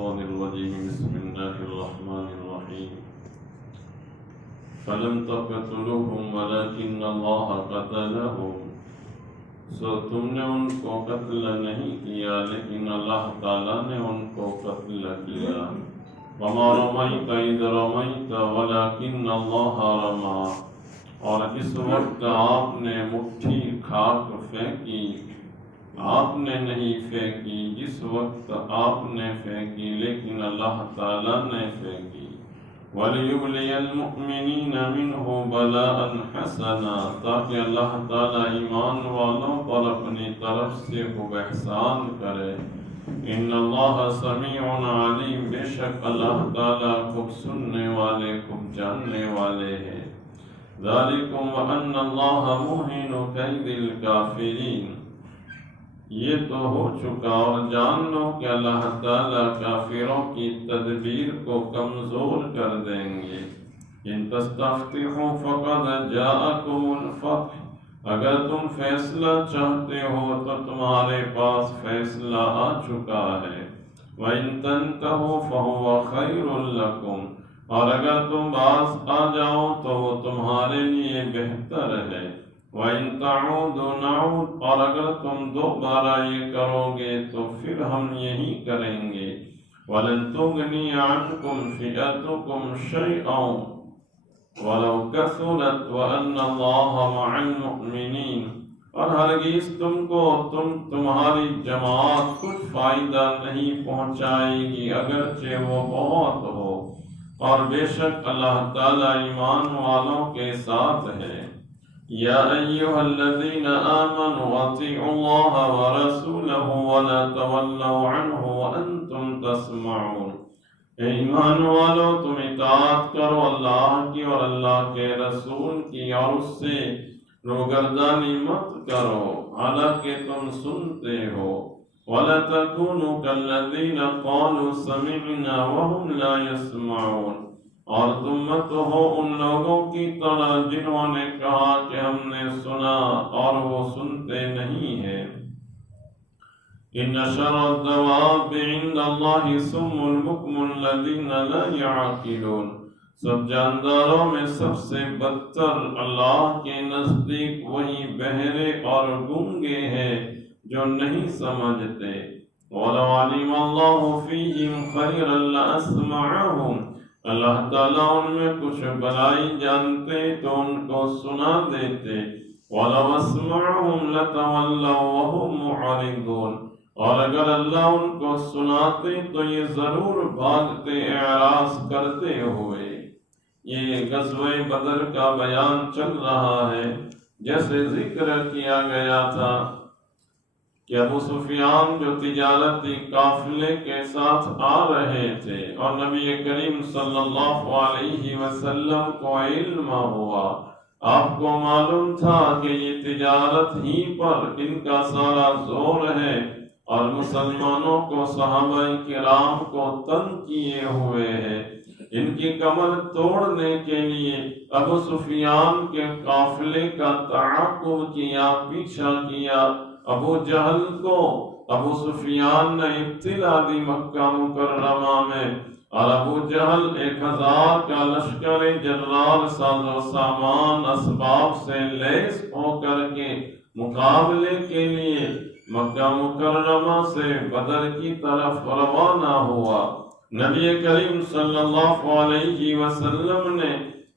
الشيطان الرجيم بسم الله الرحمن الرحيم فلم تقتلوهم ولكن الله قتلهم سو تم نے ان کو قتل نہیں کیا لیکن اللہ تعالیٰ نے ان کو قتل کیا وما رميت إذ رميت ولكن الله رمى اور اس وقت آپ نے مٹھی خاک پھینکی آپ نے نہیں پھینکی جس وقت آپ نے پھینکی لیکن اللہ تعالیٰ نے پھینکی وَلِيُبْلِيَ الْمُؤْمِنِينَ مِنْهُ بَلَاءً حَسَنًا تاکہ اللہ تعالیٰ ایمان والوں پر اپنی طرف سے خوب احسان کرے ان اللہ سمیع علیم بے شک اللہ تعالیٰ خوب سننے والے خوب جاننے والے ہیں ذَلِكُمْ وَأَنَّ اللَّهَ مُهِنُ كَيْدِ الْكَافِرِينَ یہ تو ہو چکا اور جان لو کہ اللہ تعالیٰ کافروں کی تدبیر کو کمزور کر دیں گے ان تستفتحوا فقد جاءکم الفتح اگر تم فیصلہ چاہتے ہو تو تمہارے پاس فیصلہ آ چکا ہے وَإِن تَنْتَهُوا فَهُوَ خَيْرٌ لَكُمْ اور اگر تم باز آ جاؤ تو وہ تمہارے لیے بہتر ہے وَإِن تَعُودُوا نَعُودْ اور اگر تم دوبارہ یہ کرو گے تو پھر ہم یہی کریں گے وَلَن تُغْنِيَ عَنْكُمْ فِئَتُكُمْ شَيْئًا وَلَوْ كَثُرَتْ وَأَنَّ اللَّهَ مَعَ الْمُؤْمِنِينَ اور ہرگز تمہاری جماعت کچھ فائدہ نہیں پہنچائے گی اگرچہ وہ بہت ہو اور بے شک اللہ تعالیٰ ایمان والوں کے ساتھ ہے یا ایہا الذین آمنوا اطیعوا اللہ ورسولہ ولا تولوا عنہ وانتم تسمعون اے ایمان والو تم اطاعت کرو اللہ کی اور اللہ کے رسول کی اور اس سے روگردانی مت کرو حالانکہ تم سنتے ہو ولا تکونوا کالذین قالوا سمعنا وهم لا يسمعون اور تم مت ہو ان لوگوں کی طرح جنہوں نے کہا کہ ہم نے سنا اور وہ سنتے نہیں ہیں ان شر الدواب عند اللہ صم البکم الذین لا يعقلون سب جانداروں میں سب سے بدتر اللہ کے نزدیک وہی بہرے اور گونگے ہیں جو نہیں سمجھتے وَلَوْ عَلِمَ اللَّهُ فِيهِمْ خَيْرًا لَأَسْمَعَهُمْ اللہ تعالیٰ ان میں کچھ بلائی جانتے تو ان کو سنا دیتے وَلَوْ أَسْمَعَهُمْ لَتَوَلَّوْا وَهُمْ مُعْرِضُونَ اور اگر اللہ ان کو سناتے تو یہ ضرور بھاگتے اعراض کرتے ہوئے یہ غزوہ بدر کا بیان چل رہا ہے جیسے ذکر کیا گیا تھا کہ ابو سفیان جو تجارتی قافلے کے ساتھ آ رہے تھے اور نبی کریم صلی اللہ علیہ وسلم کو علم ہوا آپ کو معلوم تھا کہ یہ تجارت ہی پر ان کا سارا زور ہے اور مسلمانوں کو صحابہ کرام کو تنگ کیے ہوئے ہیں ان کی کمر توڑنے کے لیے ابو سفیان کے قافلے کا تعاقب کیا پیچھا کیا ابو جہل کو ابو سفیان نے ابتلا دی مکہ مکرمہ میں اور ابو جہل 1000 کا لشکر جرار ساز و سامان اسباب سے لیس ہو کر کے مقابلے کے لیے مکہ مکرمہ سے بدر کی طرف روانہ ہوا نبی کریم صلی اللہ علیہ وسلم نے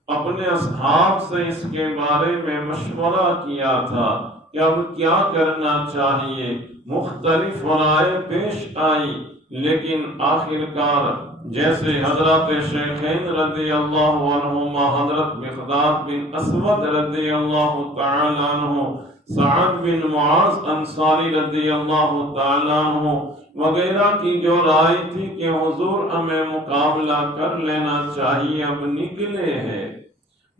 اپنے اصحاب سے اس کے بارے میں مشورہ کیا تھا کہ اب کیا کرنا چاہیے مختلف رائے پیش آئی لیکن آخرکار جیسے حضرت شیخین رضی اللہ عنہما حضرت مقداد بن اسود رضی اللہ تعالیٰ عنہ سعد بن معاذ انصاری رضی اللہ تعالیٰ عنہ وغیرہ کی جو رائے تھی کہ حضور ہمیں مقابلہ کر لینا چاہیے اب نکلے ہیں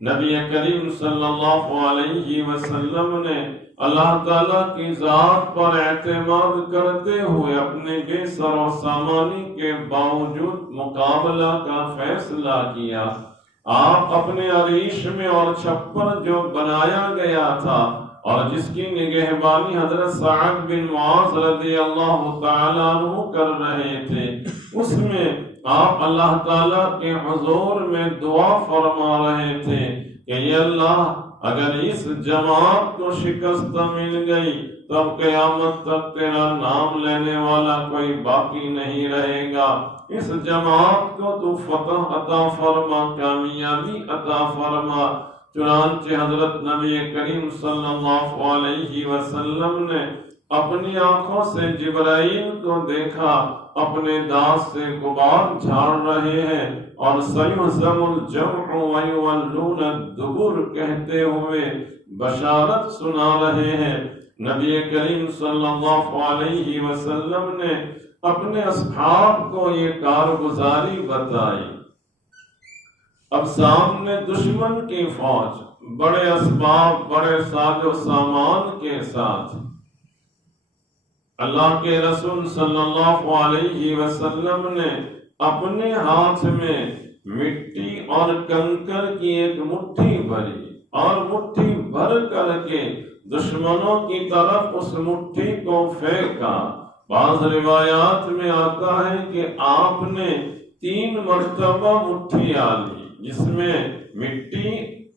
نبی کریم صلی اللہ علیہ وسلم نے اللہ تعالیٰ کی ذات پر اعتماد کرتے ہوئے اپنے بے سر و سامانی کے باوجود مقابلہ کا فیصلہ کیا آپ اپنے عریش میں اور چھپر جو بنایا گیا تھا اور جس کی نگہبانی حضرت سعد بن معاذ رضی اللہ تعالیٰ عنہ کر رہے تھے اس میں آپ اللہ تعالیٰ کے حضور میں دعا فرما رہے تھے کہ یہ اللہ اگر اس جماعت کو شکست مل گئی تو اب قیامت تک تیرا نام لینے والا کوئی باقی نہیں رہے گا، اس جماعت کو تو فتح عطا فرما، کامیابی عطا فرما۔ چنانچہ حضرت نبی کریم صلی اللہ علیہ وسلم نے اپنی آنکھوں سے جبرائیل کو دیکھا، اپنے دانت سے غبار جھاڑ رہے ہیں اور سیہزم الجمع ویولون الدبر کہتے ہوئے بشارت سنا رہے ہیں۔ نبی کریم صلی اللہ علیہ وسلم نے اپنے اصحاب کو یہ کارگزاری بتائی۔ اب سامنے دشمن کی فوج بڑے اسباب، بڑے ساز و سامان کے ساتھ، اللہ کے رسول صلی اللہ علیہ وسلم نے اپنے ہاتھ میں مٹی اور کنکر کی ایک مٹھی بھری اور مٹھی بھر کر کے دشمنوں کی طرف اس مٹھی کو پھینکا۔ بعض روایات میں آتا ہے کہ آپ نے 3 مرتبہ مٹھیاں لی جس میں مٹی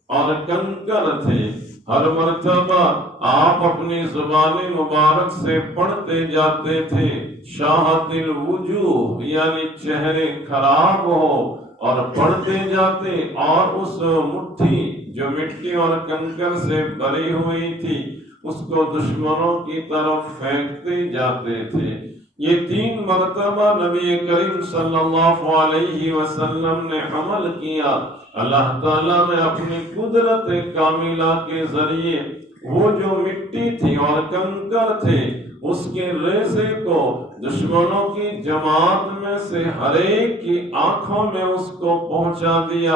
اور کنکر تھے۔ ہر مرتبہ آپ اپنی زبان مبارک سے پڑھتے جاتے تھے شاہد الوجوہ، یعنی چہرے خراب ہو، اور پڑھتے جاتے اور اس مٹھی جو مٹی اور کنکر سے بھری ہوئی تھی اس کو دشمنوں کی طرف پھینکتے جاتے تھے۔ یہ 3 مرتبہ نبی کریم صلی اللہ علیہ وسلم نے عمل کیا۔ اللہ تعالیٰ نے اپنی قدرت کاملہ کے ذریعے وہ جو مٹی تھی اور کنکر تھے اس کے ریزے کو دشمنوں کی جماعت میں سے ہر ایک کی آنکھوں میں اس کو پہنچا دیا،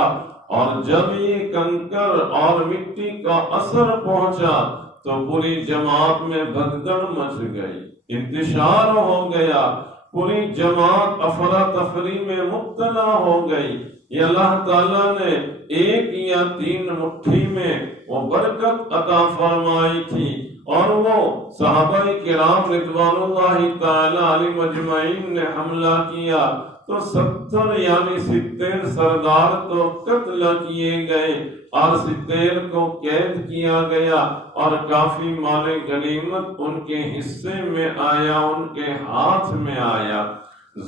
اور جب یہ کنکر اور مٹی کا اثر پہنچا تو پوری جماعت میں بھگدڑ مچ گئی، انتشار ہو گیا، پوری جماعت افراتفری میں مبتلا ہو گئی۔ یہ اللہ تعالیٰ نے 1 یا 3 مٹھی میں وہ برکت عطا فرمائی تھی، اور وہ صحابہ کرام رضوان اللہ تعالی علیہم اجمعین نے حملہ کیا تو 70 یعنی 70 سردار تو قتل کیے گئے اور 70 کو قید کیا گیا، اور کافی مال غنیمت ان کے حصے میں آیا، ان کے ہاتھ میں آیا۔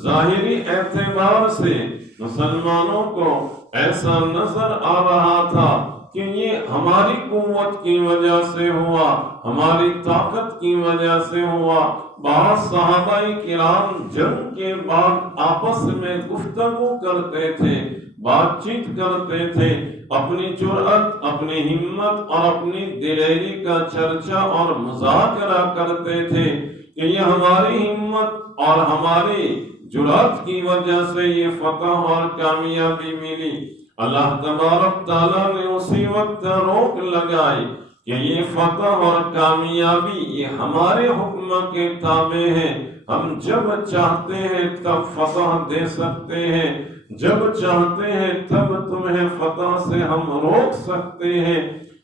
ظاہری اعتبار سے مسلمانوں کو ایسا نظر آ رہا تھا کہ یہ ہماری قوت کی وجہ سے ہوا، ہماری طاقت کی وجہ سے ہوا۔ بعض صحابہ کرام جنگ کے بعد آپس میں گفتگو کرتے تھے، بات چیت کرتے تھے، اپنی جرأت، اپنی ہمت اور اپنی دلیری کا چرچا اور مذاکرہ کرتے تھے کہ یہ ہماری ہمت اور ہماری جرأت کی وجہ سے یہ فتح اور کامیابی ملی۔ اللہ تبارک تعالیٰ نے اسی وقت روک لگائی کہ یہ فتح اور کامیابی یہ ہمارے حکم کے تابع ہے، ہم جب چاہتے ہیں تب فتح دے سکتے ہیں، جب چاہتے ہیں تب تمہیں فتح سے ہم روک سکتے ہیں۔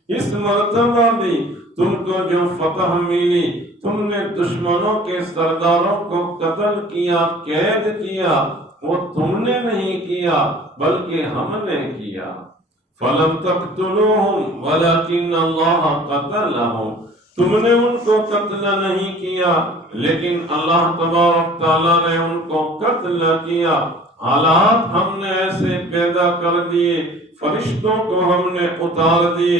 اس مرتبہ بھی تم کو جو فتح ملی، تم نے دشمنوں کے سرداروں کو قتل کیا، قید کیا، وہ تم نے نہیں کیا بلکہ ہم نے کیا۔ فَلَمْ تَقْتُلُوهُمْ وَلَكِنَّ اللَّهَ قَتَلَهُمْ، تم نے ان کو قتل نہیں کیا لیکن اللہ تبارک تعالیٰ نے ان کو قتل کیا۔ حالات ہم نے ایسے پیدا کر دیے، فرشتوں کو ہم نے اتار دیے،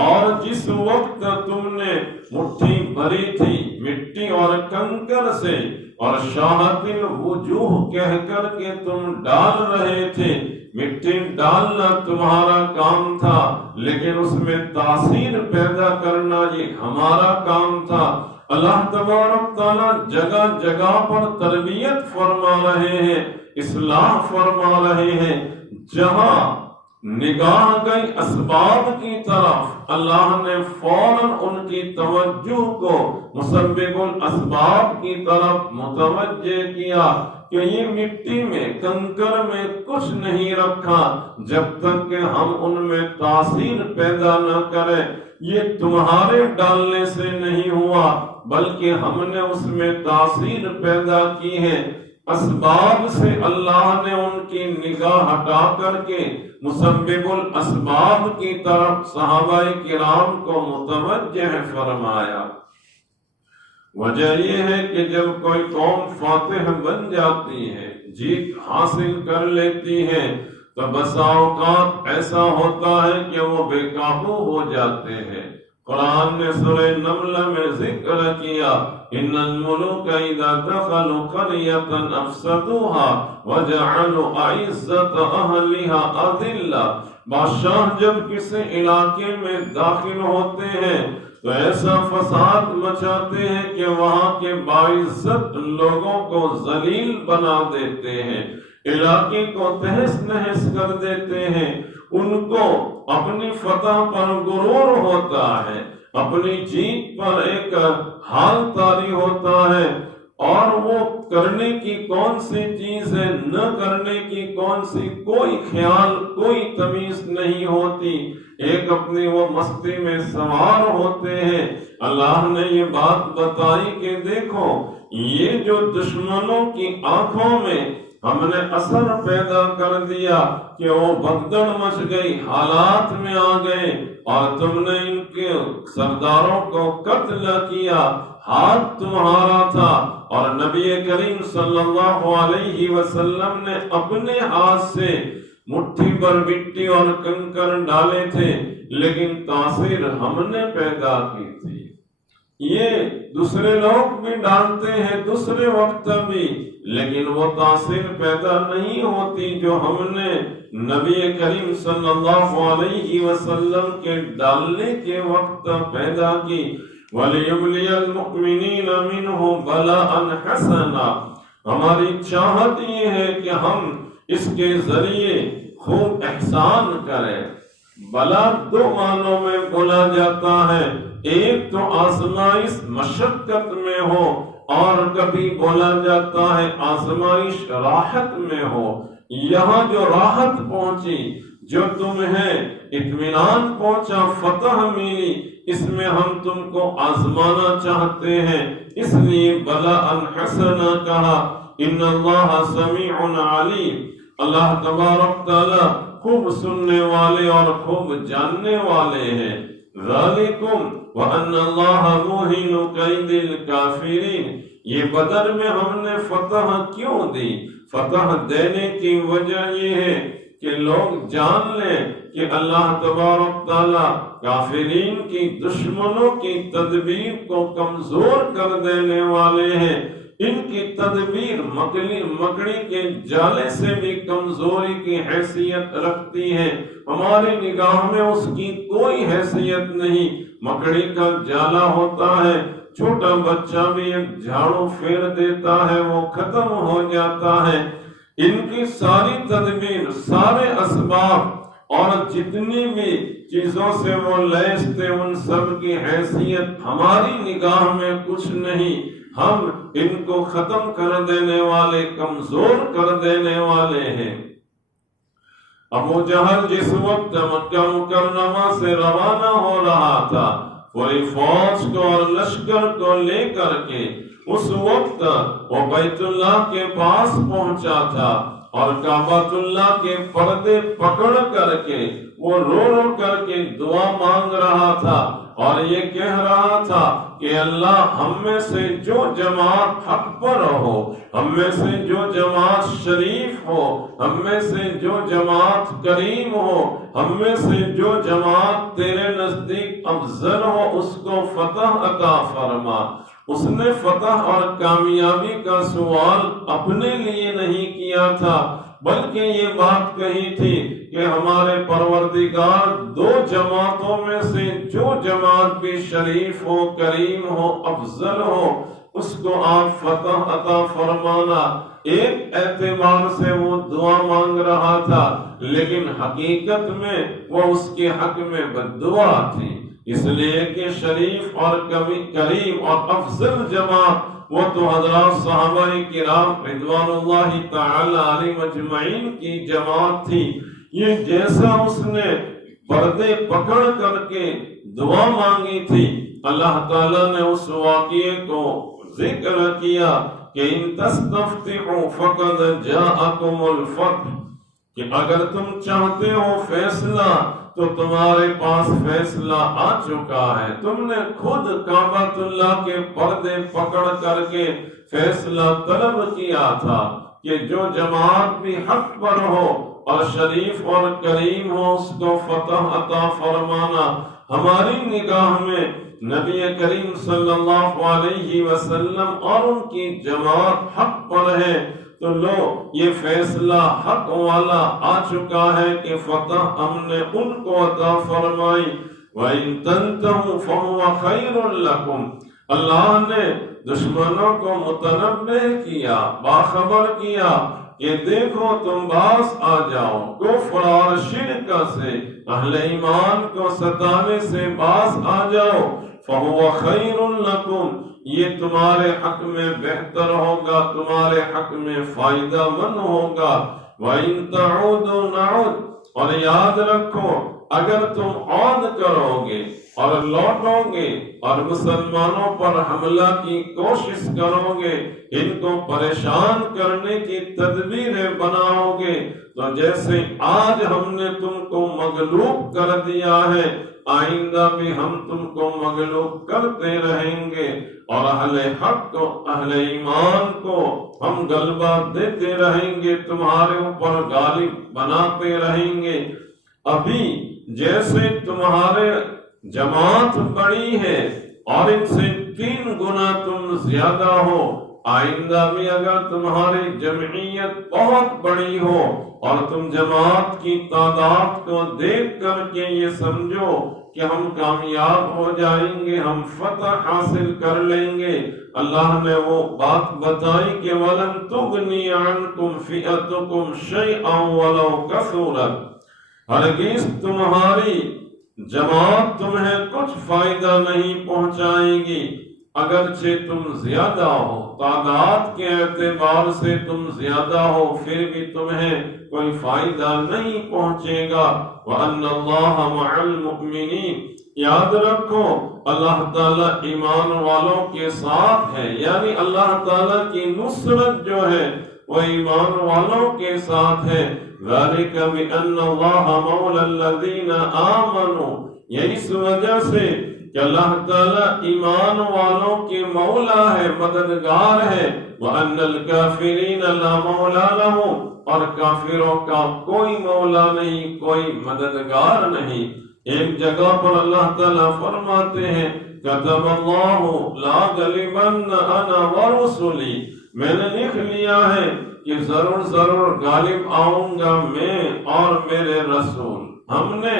اور جس وقت تم نے مٹھی بھری تھی مٹی اور کنکر سے اور شاہد الوجوہ کہہ کر کے تم ڈال رہے تھے، مٹی ڈالنا تمہارا کام تھا لیکن اس میں تاثیر پیدا کرنا یہ ہمارا کام تھا۔ اللہ تبارک تعالیٰ جگہ جگہ پر تربیت فرما رہے ہیں، اصلاح فرما رہے ہیں۔ جہاں نگاہ گئی اسباب کی طرف، اللہ نے فوراً ان کی توجہ کو مسبب الاسباب کی طرف متوجہ کیا کہ یہ مٹی میں کنکر میں کچھ نہیں رکھا جب تک کہ ہم ان میں تاثیر پیدا نہ کریں۔ یہ تمہارے ڈالنے سے نہیں ہوا بلکہ ہم نے اس میں تاثیر پیدا کی ہے۔ اسباب سے اللہ نے ان کی نگاہ ہٹا کر کے مسبب الاسباب کی طرف صحابہ کرام کو متوجہ فرمایا۔ وجہ یہ ہے کہ جب کوئی قوم فاتح بن جاتی ہے، جیت حاصل کر لیتی ہے، تو بسا اوقات ایسا ہوتا ہے کہ وہ بے قابو ہو جاتے ہیں۔ قرآن نے سورہ نمل میں ذکر کیا، ان الملوک اذا دخلوا قریۃ افسدوها وجعلوا اعزۃ اہلها اذلہ۔ بادشاہ جب کسی علاقے میں داخل ہوتے ہیں تو ایسا فساد مچاتے ہیں کہ وہاں کے باعزت لوگوں کو ذلیل بنا دیتے ہیں، علاقے کو تہس نہس کر دیتے ہیں۔ ان کو اپنی فتح پر غرور ہوتا ہے، اپنی جیت پر ایک حال طاری ہوتا ہے، اور وہ کرنے کی کون سی چیز ہے، نہ کرنے کی کون سی، کوئی خیال، کوئی تمیز نہیں ہوتی، ایک اپنی وہ مستی میں سوار ہوتے ہیں۔ اللہ نے یہ بات بتائی کہ دیکھو یہ جو دشمنوں کی آنکھوں میں ہم نے اثر پیدا کر دیا کہ وہ بھگدڑ مچ گئی، حالات میں آ گئے، اور تم نے ان کے سرداروں کو قتل کیا، ہاتھ تمہارا تھا، اور نبی کریم صلی اللہ علیہ وسلم نے اپنے ہاتھ سے مٹھی پر مٹی اور کنکر ڈالے تھے، لیکن تاثیر ہم نے پیدا کی تھی۔ یہ دوسرے لوگ بھی ڈالتے ہیں دوسرے وقت بھی، لیکن وہ تاثیر پیدا نہیں ہوتی جو ہم نے نبی کریم صلی اللہ علیہ وسلم کے ڈالنے کے وقت پیدا کی۔ وَلِيُبْلِيَ الْمُؤْمِنِينَ مِنْهُ بَلَاءً حَسَنًا، ہماری چاہت یہ ہے کہ ہم اس کے ذریعے خوب احسان کریں۔ بلا دو معنوں میں بولا جاتا ہے، ایک تو آزمائش مشقت میں ہو، اور کبھی بولا جاتا ہے آزمائش راحت میں ہو۔ یہاں جو راحت پہنچی، جو تمہیں اطمینان پہنچا، فتح ملی، اس میں ہم تم کو آزمانا چاہتے ہیں، اس لیے بلاء حسنا کہا۔ ان اللہ سمیع علیم، اللہ تبارک تعالی خوب سننے والے اور خوب جاننے والے ہیں۔ ذالکم وان اللہ موہن کید الکافرین، یہ بدر میں ہم نے فتح کیوں دی؟ فتح دینے کی وجہ یہ ہے کہ لوگ جان لیں کہ اللہ تبارک تعالی کافرین کی، دشمنوں کی تدبیر کو کمزور کر دینے والے ہیں۔ ان کی تدبیر مکڑی کے جالے سے بھی کمزوری کی حیثیت رکھتی ہے، ہماری نگاہ میں اس کی کوئی حیثیت نہیں۔ مکڑی کا جالا ہوتا ہے، چھوٹا بچہ بھی ایک جھاڑو پھیر دیتا ہے، وہ ختم ہو جاتا ہے۔ ان کی ساری تدبیر، سارے اسباب اور جتنی بھی چیزوں سے وہ لیس تھے، ان سب کی حیثیت ہماری نگاہ میں کچھ نہیں۔ ہم ان کو ختم کر دینے والے، کمزور کر دینے والے ہیں۔ ابو جہل جس وقت مکہ مکرمہ سے روانہ ہو رہا تھا، پوری فوج کو اور لشکر کو لے کر کے، اس وقت وہ بیت اللہ کے پاس پہنچا تھا، اور کعبۃ اللہ کے پردے پکڑ کر کے وہ رو رو کر کے دعا مانگ رہا تھا، اور یہ کہہ رہا تھا کہ اللہ ہم میں سے جو جماعت حق پر ہو، ہم میں سے جو جماعت شریف ہو، ہم میں سے جو جماعت کریم ہو، ہم میں سے جو جماعت تیرے نزدیک افضل ہو، اس کو فتح عطا فرما۔ اس نے فتح اور کامیابی کا سوال اپنے لیے نہیں کیا تھا، بلکہ یہ بات کہی تھی کہ ہمارے پروردگار دو جماعتوں میں سے جو جماعت بھی شریف ہو، کریم ہو، افضل ہو، اس کو آپ فتح عطا فرمانا۔ ایک اعتبار سے وہ دعا مانگ رہا تھا، لیکن حقیقت میں وہ اس کے حق میں بددعا تھی، اس لیے کہ شریف اور کریم اور افضل جماعت وہ تو حضرات صحابہ کرام رضوان اللہ تعالی علیہم اجمعین کی جماعت تھی۔ یہ جیسا اس نے پردے پکڑ کر کے دعا مانگی تھی، اللہ تعالیٰ نے اس واقعے کو ذکر کیا کہ ان تستفتحوا فقد جاءکم الفتح، کہ اگر تم چاہتے ہو فیصلہ تو تمہارے پاس فیصلہ آ چکا ہے۔ تم نے خود کعبۃ اللہ کے پردے پکڑ کر کے فیصلہ طلب کیا تھا کہ جو جماعت بھی حق پر ہو اور شریف اور کریم ہو اس کو فتح عطا فرمانا۔ ہماری نگاہ میں نبی کریم صلی اللہ علیہ وسلم اور ان کی جماعت حق پر ہے، تو لو یہ فیصلہ حق والا آ چکا ہے کہ فتح ہم نے ان کو عطا فرمائی۔ وَإِن تَنْتَهُوا فَهُوَ خَيْرٌ لَكُمْ، اللہ نے دشمنوں کو متنبہ کیا، باخبر کیا کہ دیکھو تم باز آ جاؤ کفر اور شرک سے، اہل ایمان کو ستانے سے باز آ جاؤ۔ فَهُوَ خَيْرٌ لَكُمْ، یہ تمہارے حق میں بہتر ہوگا، تمہارے حق میں فائدہ مند ہوگا۔ وَإِن تَعُودُوا نَعُودْ، اور یاد رکھو اگر تم عود کرو گے اور لوٹو گے اور مسلمانوں پر حملہ کی کوشش کرو گے، ان کو پریشان کرنے کی تدبیریں بناؤ گے، تو جیسے آج ہم نے تم کو مغلوب کر دیا ہے آئندہ بھی ہم تم کو مغلوب کرتے رہیں گے، اور اہل حق کو، اہل ایمان کو ہم غلبہ دیتے رہیں گے، تمہارے اوپر غالب بناتے رہیں گے۔ ابھی جیسے تمہارے جماعت بڑی ہے اور ان سے 3 گنا تم زیادہ ہو، آئندہ بھی اگر تمہاری جمعیت بہت بڑی ہو اور تم جماعت کی تعداد کو دیکھ کر کے یہ سمجھو کہ ہم کامیاب ہو جائیں گے، ہم فتح حاصل کر لیں گے، اللہ نے وہ بات بتائی کہ وَلَن تُغْنِيَ عَنْكُمْ فِئَتُكُمْ شَيْئًا وَلَوْ كَثُرَتْ، ہرگز تمہاری جماعت تمہیں کچھ فائدہ نہیں پہنچائے گی، اگرچہ تم زیادہ ہو، تعداد کے اعتبار سے تم زیادہ ہو، پھر بھی تمہیں کوئی فائدہ نہیں پہنچے گا۔ وَأَنَّ اللَّهَ مَعَ الْمُؤْمِنِينَ، یاد رکھو اللہ تعالیٰ ایمان والوں کے ساتھ ہے، یعنی اللہ تعالیٰ کی نصرت جو ہے وہ ایمان والوں کے ساتھ ہے۔ ذَلِكَ بِأَنَّ اللَّهَ مَوْلَى الَّذِينَ آمَنُوا، یہ اس وجہ سے کہ اللہ تعالیٰ ایمان والوں کے مولا ہے، مددگار ہے۔ وَأَنَّ الْكَافِرِينَ لَا مَوْلَى لَهُمْ، اور کافروں کا کوئی مولا نہیں، کوئی مددگار نہیں۔ ایک جگہ پر اللہ تعالیٰ فرماتے ہیں كَتَبَ اللَّهُ لَا غَلِبَنَّ أَنَا وَرُسُلِي، میں نے لکھ لیا ہے کہ ضرور غالب آؤں گا میں اور میرے رسول۔ ہم نے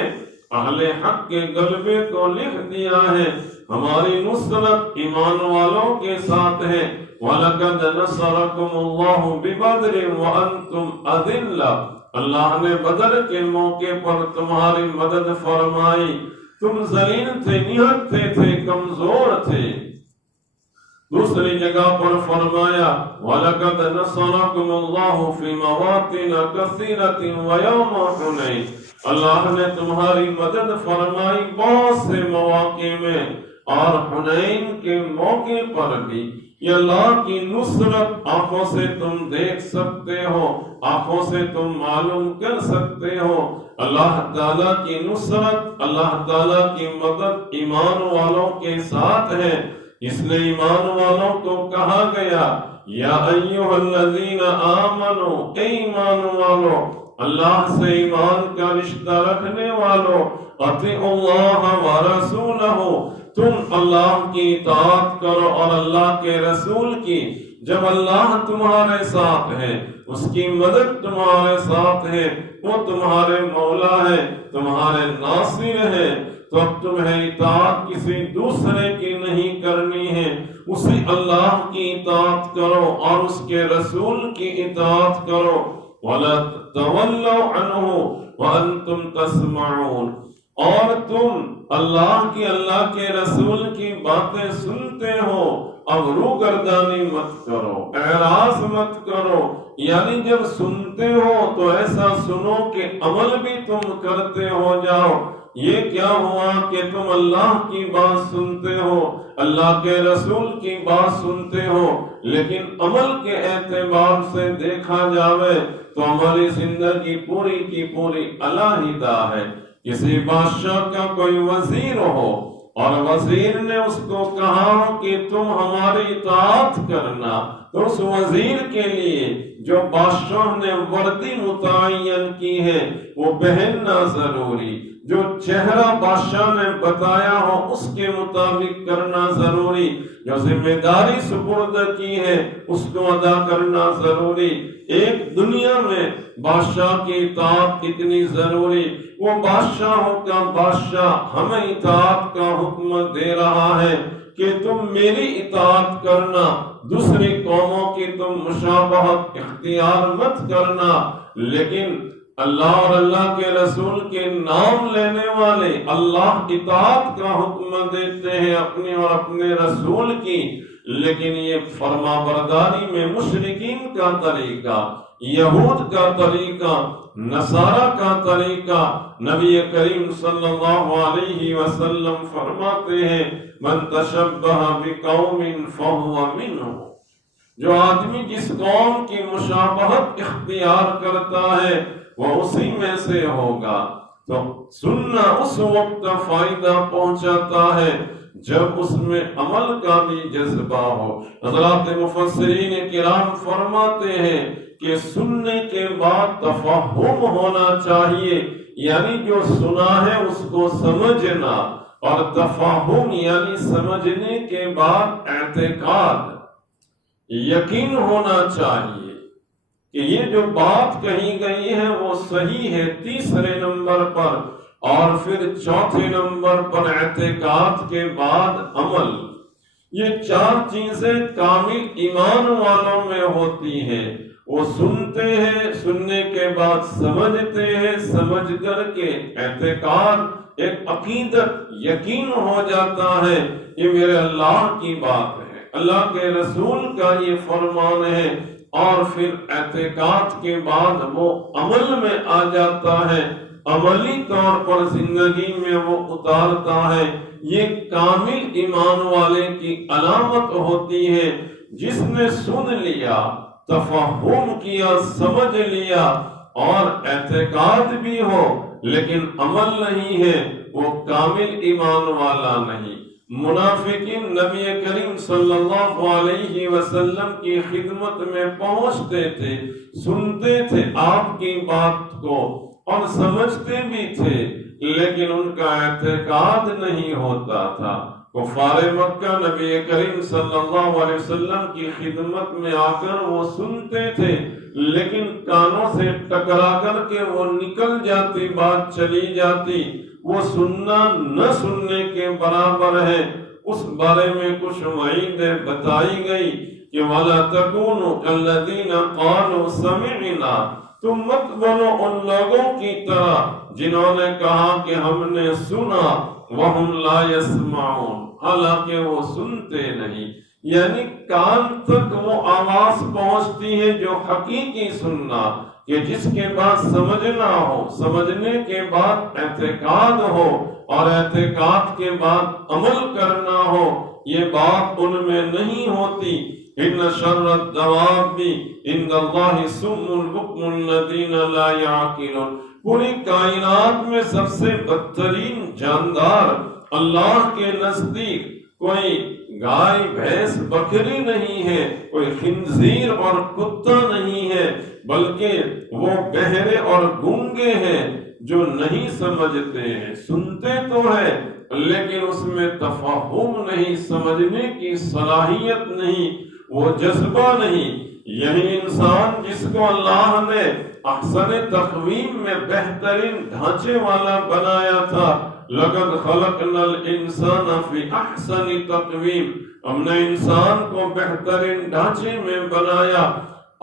اہل حق کے غلبے کو لکھ دیا ہے، ہماری نصرت ایمان والوں کے ساتھ ہے۔ وَلَقَدْ نَصَرَكُمُ اللَّهُ بِبَدْرٍ وَأَنْتُمْ أَذِلَّةٌ، اللہ نے بدر کے موقع پر تمہاری مدد فرمائی، تم ذلیل تھے، نہتے تھے، کمزور تھے۔ دوسری جگہ پر فرمایا وَلَقَدْ نَصَرَكُمُ اللَّهُ فِي مَوَاطِنَ كَثِيرَةٍ وَيَوْمَ حُنَيْنٍ، اللہ نے تمہاری مدد فرمائی بہت سے مواقع میں اور حنین کے موقع پر بھی۔ یہ اللہ کی نصرت آنکھوں سے تم دیکھ سکتے ہو، آنکھوں سے تم معلوم کر سکتے ہو۔ اللہ تعالیٰ کی نصرت، اللہ تعالیٰ کی مدد ایمان والوں کے ساتھ ہے، اس لیے ایمان والوں کو کہا گیا یا ایھا الذین آمنو، اے ایمان والو، اللہ سے ایمان کا رشتہ رکھنے والو، اطیعوا اللہ ورسولہ، تم اللہ کی اطاعت کرو اور اللہ کے رسول کی۔ جب اللہ تمہارے ساتھ ہے، اس کی مدد تمہارے ساتھ ہے، وہ تمہارے مولا ہے، تمہارے ناصر ہے، تو اب تمہیں اطاعت کسی دوسرے کی نہیں کرنی ہے، اسی اللہ کی اطاعت کرو اور اس کے رسول کی اطاعت کرو۔ وَلَا تَوَلَّوْا عَنْهُ وَأَنْتُمْ تَسْمَعُونَ، اور تم اللہ کے رسول کی باتیں سنتے ہو، اب روگردانی مت کرو، اعراض مت کرو، یعنی جب سنتے ہو تو ایسا سنو کہ عمل بھی تم کرتے ہو جاؤ۔ یہ کیا ہوا کہ تم اللہ کی بات سنتے ہو، اللہ کے رسول کی بات سنتے ہو، لیکن عمل کے اعتبار سے دیکھا جاوے تو ہماری زندگی پوری کی پوری علیحدہ ہے۔ کسی بادشاہ کا کوئی وزیر ہو اور وزیر نے اس کو کہا کہ تم ہماری اطاعت کرنا، تو اس وزیر کے لیے جو بادشاہ نے وردی متعین کی ہے وہ پہننا ضروری، جو چہرہ بادشاہ نے بتایا ہو اس کے مطابق کرنا ضروری، جو ذمہ داری سپرد کی ہے اس کو ادا کرنا ضروری۔ ایک دنیا میں بادشاہ کی اطاعت کتنی ضروری، وہ بادشاہوں کا بادشاہ ہمیں اطاعت کا حکم دے رہا ہے کہ تم میری اطاعت کرنا، دوسری قوموں کی تم مشابہت اختیار مت کرنا۔ لیکن اللہ اور اللہ کے رسول کے نام لینے والے اللہ اطاعت کا حکم دیتے ہیں اپنے اور اپنے رسول کی، لیکن یہ فرما برداری میں مشرکین کا طریقہ، یہود کا طریقہ، نصارہ کا طریقہ۔ نبی کریم صلی اللہ علیہ وسلم فرماتے ہیں من تشبہ بقوم فہو منہم، جو آدمی جس قوم کی مشابہت اختیار کرتا ہے وہ اسی میں سے ہوگا۔ تو سننا اس وقت فائدہ پہنچاتا ہے جب اس میں عمل کا بھی جذبہ ہو۔ حضرات مفسرین کرام فرماتے ہیں کہ سننے کے بعد تفہم ہونا چاہیے، یعنی جو سنا ہے اس کو سمجھنا، اور تفہم یعنی سمجھنے کے بعد اعتقاد، یقین ہونا چاہیے کہ یہ جو بات کہی گئی ہے وہ صحیح ہے، تیسرے نمبر پر، اور پھر چوتھے نمبر پر اعتقاد کے بعد عمل۔ یہ چار چیزیں کامل ایمان والوں میں ہوتی ہیں۔ وہ سنتے ہیں، سننے کے بعد سمجھتے ہیں، سمجھ کر کے اعتقاد، ایک عقیدت، یقین ہو جاتا ہے یہ میرے اللہ کی بات ہے، اللہ کے رسول کا یہ فرمان ہے، اور پھر اعتقاد کے بعد وہ عمل میں آ جاتا ہے، عملی طور پر زندگی میں وہ اتارتا ہے۔ یہ کامل ایمان والے کی علامت ہوتی ہے، جس نے سن لیا، تفہم کیا، سمجھ لیا اور اعتقاد بھی ہو لیکن عمل نہیں ہے، وہ کامل ایمان والا نہیں۔ منافقین نبی کریم صلی اللہ علیہ وسلم کی خدمت میں پہنچتے تھے، سنتے تھے آپ کی بات کو اور سمجھتے بھی تھے، لیکن ان کا اعتقاد نہیں ہوتا تھا۔ کفار مکہ نبی کریم صلی اللہ علیہ وسلم کی خدمت میں آ کر وہ سنتے تھے، لیکن کانوں سے ٹکرا کر کے وہ نکل جاتی، بات چلی جاتی۔ وہ سننا نہ سننے کے برابر ہے۔ اس بارے میں کچھ وعیدیں بتائی گئی کہ وَلَا تَكُونُوا كَالَّذِينَ قَالُوا سَمِعْنَا، تم مت بنو ان لوگوں کی طرح جنہوں نے کہا کہ ہم نے سنا، وَهُمْ لَا يَسْمَعُونَ، حالانکہ وہ سنتے نہیں۔ یعنی کان تک وہ آواز پہنچتی ہے جو حقیقی سننا، کہ جس کے بعد سمجھنا ہو، سمجھنے کے بعد اعتقاد ہو، اور اعتقاد کے بعد عمل کرنا ہو، یہ بات ان میں نہیں ہوتی۔ ان شر الدواب عند اللہ صم البکم الذین لا یعقلون، پوری کائنات میں سب سے بدترین جاندار اللہ کے نزدیک کوئی گائے، بھینس، بکری نہیں ہے، کوئی خنزیر اور کتا نہیں ہے، بلکہ وہ بہرے اور گونگے ہیں جو نہیں سمجھتے ہیں۔ سنتے تو ہے لیکن اس میں تفہم نہیں، سمجھنے کی صلاحیت نہیں، وہ جذبہ نہیں۔ یہی انسان جس کو اللہ نے احسن تقویم میں بہترین ڈھانچے والا بنایا تھا، لَقَدْ خَلَقْنَا الْإِنسَانَ فِي أَحْسَنِ تَقْوِيمٍ، ہم نے انسان کو بہترین ڈھانچے میں بنایا،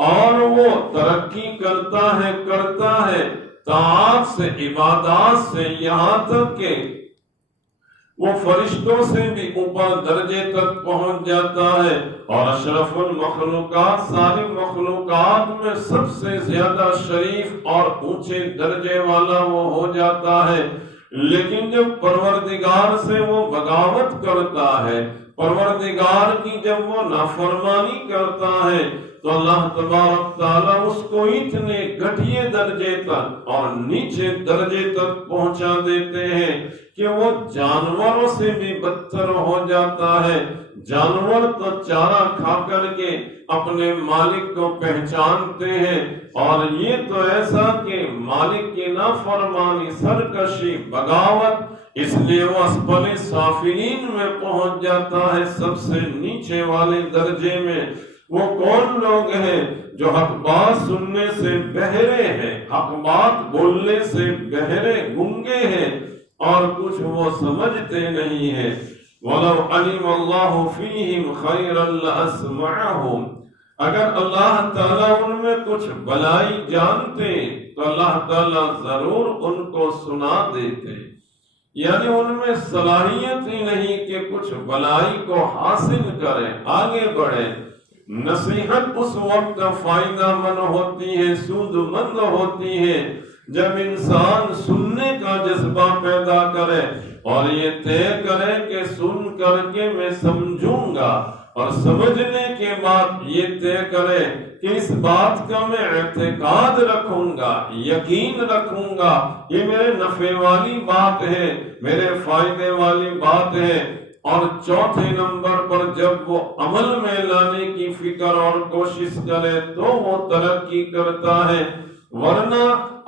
اور وہ ترقی کرتا ہے طاعات سے، عبادات سے، یہاں تک کہ وہ فرشتوں سے بھی اوپر درجے تک پہنچ جاتا ہے، اور اشرف المخلوقات، ساری مخلوقات میں سب سے زیادہ شریف اور اونچے درجے والا وہ ہو جاتا ہے۔ لیکن جب پروردگار سے وہ بغاوت کرتا ہے، پروردگار کی جب وہ نافرمانی کرتا ہے، تو اللہ تبارک تعالیٰ اس کو اتنے گھٹیے درجے تک اور نیچے درجے تک پہنچا دیتے ہیں کہ وہ جانوروں سے بھی بدتر ہو جاتا ہے۔ جانور تو چارہ کھا کر کے اپنے مالک کو پہچانتے ہیں، اور یہ تو ایسا کہ مالک کی نافرمانی، سرکشی، بغاوت، اس لیے وہ اسفل سافلین میں پہنچ جاتا ہے، سب سے نیچے والے درجے میں۔ وہ کون لوگ ہیں جو حق بات سننے سے بہرے ہیں، حق بات بولنے سے بہرے گنگے ہیں، اور کچھ وہ سمجھتے نہیں ہیں۔ وَلَوْ عَلِمَ اللَّهُ فِيهِمْ خَيْرًا لَأَسْمَعَهُمْ، اگر اللہ تعالیٰ ان میں کچھ بلائی جانتے تو اللہ تعالیٰ ضرور ان کو سنا دیتے۔ یعنی ان میں صلاحیت ہی نہیں کہ کچھ بلائی کو حاصل کریں، آگے بڑھیں۔ نصیحت اس وقت فائدہ مند ہوتی ہے، سود مند ہوتی ہے، جب انسان سننے کا جذبہ پیدا کرے اور یہ طے کرے کہ سن کر کے میں سمجھوں گا، اور سمجھنے کے بعد یہ طے کرے کہ اس بات کا میں اعتقاد رکھوں گا، یقین رکھوں گا، یہ میرے نفع والی بات ہے، میرے فائدے والی بات ہے۔ اور چوتھے نمبر پر جب وہ عمل میں لانے کی فکر اور کوشش کرے تو وہ ترقی کرتا ہے، ورنہ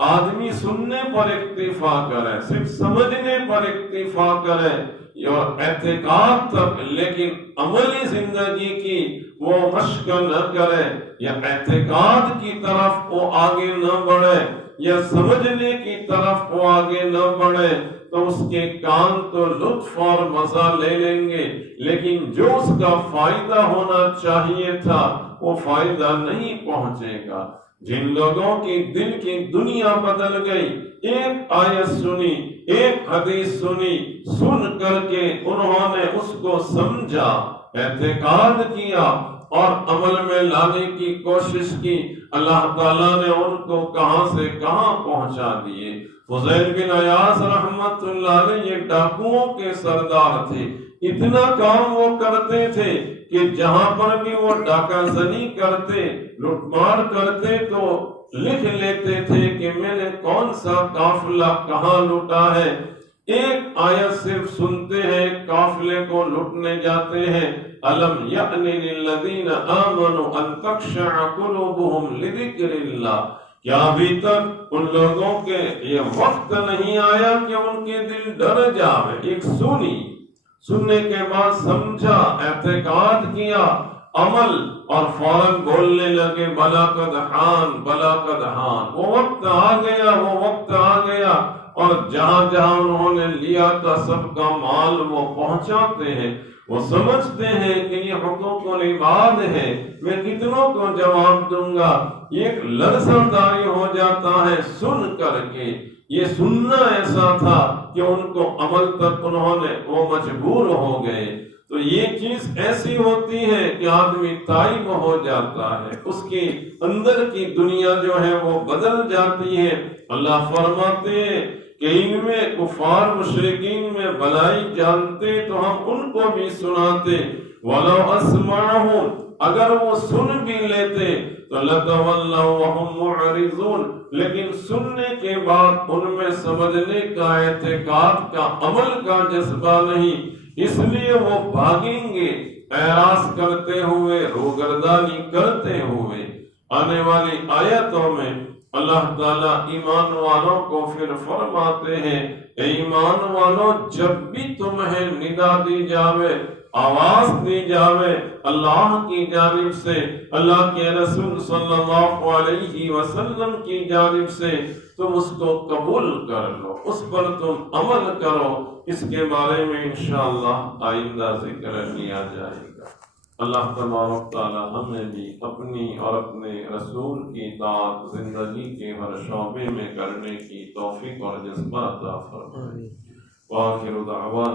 آدمی سننے پر اکتفا کرے، صرف سمجھنے پر اکتفا کرے اور اعتقاد تک، لیکن عملی زندگی کی وہ مشق نہ کرے، یا اعتقاد کی طرف وہ آگے نہ بڑھے، یا سمجھنے کی طرف وہ آگے نہ بڑھے، تو اس کے کان تو لطف اور مزہ لے لیں گے، لیکن جو اس کا فائدہ ہونا چاہیے تھا وہ فائدہ نہیں پہنچے گا۔ جن لوگوں کی دل کی دنیا بدل گئی، ایک آیت سنی، ایک حدیث سنی، سن کر کے انہوں نے اس کو سمجھا، اعتقاد کیا اور عمل میں لانے کی کوشش کی، اللہ تعالیٰ نے ان کو کہاں سے کہاں پہنچا دیے۔ فضیل بن عیاض رحمت اللہ علیہ یہ ڈاکوؤں کے سردار تھے، اتنا کام وہ کرتے تھے کہ جہاں پر بھی وہ ڈاکہ زنی کرتے، لوٹ مار کرتے، تو لکھ لیتے تھے کہ میں نے کون سا قافلہ کہاں لوٹا ہے۔ ایک آیت صرف سنتے ہیں، قافلے کو لوٹنے جاتے ہیں۔ أَلَمْ يَأْنِ لِلَّذِينَ آمَنُوا أَن تَخْشَعَ قُلُوبُهُمْ لِذِكْرِ اللَّهِ، کیا ابھی تک ان لوگوں کے یہ وقت نہیں آیا کہ ان کے دل ڈر جاوے؟ ایک سننے کے بعد سمجھا، اعتقاد کیا، عمل، اور فوراً بولنے لگے بلا قد حان، بلا قد حان، وہ وقت آ گیا، وہ وقت آ گیا، اور جہاں جہاں انہوں نے لیا تھا سب کا مال وہ پہنچاتے ہیں۔ وہ سمجھتے ہیں کہ یہ حقوق العباد ہے، میں کتنوں کو جواب دوں گا، یہ ایک لرزداری ہو جاتا ہے سن کر کے۔ یہ سننا ایسا تھا کہ ان کو عمل تک انہوں نے وہ مجبور ہو گئے۔ تو یہ چیز ایسی ہوتی ہے کہ آدمی تائب ہو جاتا ہے، اس کی اندر کی دنیا جو ہے وہ بدل جاتی ہے۔ اللہ فرماتے ہیں کہ ان میں کفار مشرکین میں بلائی جانتے تو ہم ان کو بھی سناتے، وَلَوْ أَسْمَعَهُمْ، اگر وہ سن بھی لیتے تو لَتَوَلَّوْا وَهُمْ مُعْرِضُونَ، لیکن سننے کے بعد ان میں سمجھنے کا، اعتقاد کا، عمل کا جذبہ نہیں، اس لیے وہ بھاگیں گے اعراض کرتے ہوئے، روگردانی کرتے ہوئے۔ آنے والی آیتوں میں اللہ تعالیٰ ایمان والوں کو پھر فرماتے ہیں، اے ایمان والوں، جب بھی تمہیں ندا دی جاوے، آواز دی جاوے اللہ کی جانب سے، اللہ کے رسول صلی اللہ علیہ وسلم کی جانب سے، تم اس کو قبول کر لو، اس پر تم عمل کرو۔ اس کے بارے میں انشاءاللہ آئندہ ذکر لیا جائے گا۔ اللہ تبارک تعالی ہمیں بھی اپنی اور اپنے رسول کی اطاعت زندگی کے ہر شعبے میں کرنے کی توفیق اور جذبہ عطا فرمائے۔ وآخر دعوانا